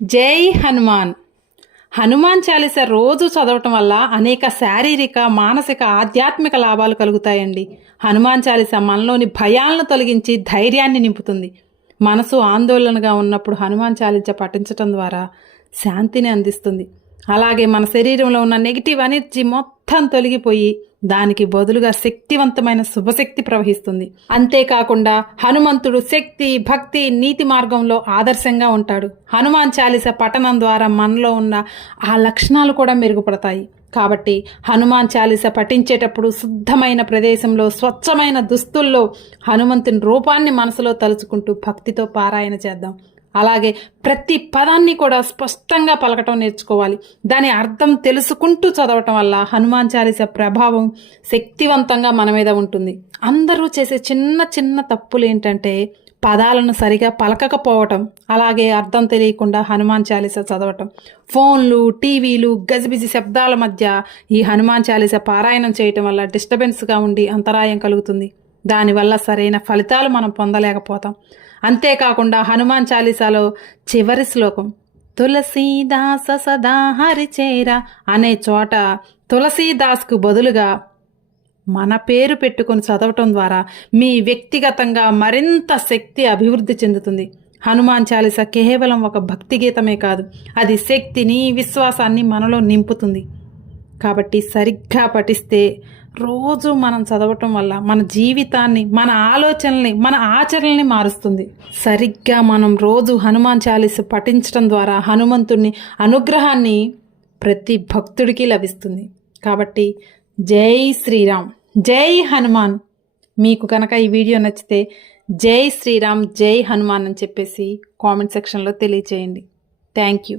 జై హనుమాన్. హనుమాన్ చాలీస రోజు చదవటం వల్ల అనేక శారీరక, మానసిక, ఆధ్యాత్మిక లాభాలు కలుగుతాయండి. హనుమాన్ చాలీస మనలోని భయాలను తొలగించి ధైర్యాన్ని నింపుతుంది. మనసు ఆందోళనగా ఉన్నప్పుడు హనుమాన్ చాలీస పఠించటం ద్వారా శాంతిని అందిస్తుంది. అలాగే మన శరీరంలో ఉన్న నెగిటివ్ ఎనర్జీ మొత్తం తొలగిపోయి దానికి బదులుగా శక్తివంతమైన శుభశక్తి ప్రవహిస్తుంది. అంతేకాకుండా హనుమంతుడు శక్తి, భక్తి, నీతి మార్గంలో ఆదర్శంగా ఉంటాడు. హనుమాన్ చాలీస పఠనం ద్వారా మనలో ఉన్న ఆ లక్షణాలు కూడా మెరుగుపడతాయి. కాబట్టి హనుమాన్ చాలీస పఠించేటప్పుడు శుద్ధమైన ప్రదేశంలో, స్వచ్ఛమైన దుస్తుల్లో హనుమంతుని రూపాన్ని మనసులో తలుచుకుంటూ భక్తితో పారాయణ చేద్దాం. అలాగే ప్రతి పదాన్ని కూడా స్పష్టంగా పలకటం నేర్చుకోవాలి. దాని అర్థం తెలుసుకుంటూ చదవటం వల్ల హనుమాన్ చాలీస ప్రభావం శక్తివంతంగా మన మీద ఉంటుంది. అందరూ చేసే చిన్న చిన్న తప్పులు ఏంటంటే పదాలను సరిగా పలకకపోవటం, అలాగే అర్థం తెలియకుండా హనుమాన్ చాలీస చదవటం. ఫోన్లు, టీవీలు, గజిబిజి శబ్దాల మధ్య ఈ హనుమాన్ చాలీస పారాయణం చేయటం వల్ల డిస్టర్బెన్స్గా ఉండి అంతరాయం కలుగుతుంది. దానివల్ల సరైన ఫలితాలు మనం పొందలేకపోతాం. అంతేకాకుండా హనుమాన్ చాలీసాలో చివరి శ్లోకం తులసీదాస సదా హరిచేర అనే చోట తులసీదాస్కు బదులుగా మన పేరు పెట్టుకుని చదవటం ద్వారా మీ వ్యక్తిగతంగా మరింత శక్తి అభివృద్ధి చెందుతుంది. హనుమాన్ చాలీస కేవలం ఒక భక్తి గీతమే కాదు, అది శక్తిని, విశ్వాసాన్ని మనలో నింపుతుంది. కాబట్టి సరిగ్గా పఠిస్తే రోజు మనం చదవటం వల్ల మన జీవితాన్ని, మన ఆలోచనల్ని, మన ఆచరణల్ని మారుస్తుంది. సరిగ్గా మనం రోజు హనుమాన్ చాలీస పఠించడం ద్వారా హనుమంతుని అనుగ్రహాన్ని ప్రతి భక్తుడికి లభిస్తుంది. కాబట్టి జై శ్రీరామ్, జై హనుమాన్. మీకు కనుక ఈ వీడియో నచ్చితే జై శ్రీరామ్, జై హనుమాన్ అని చెప్పేసి కామెంట్ సెక్షన్లో తెలియచేయండి. Thank you.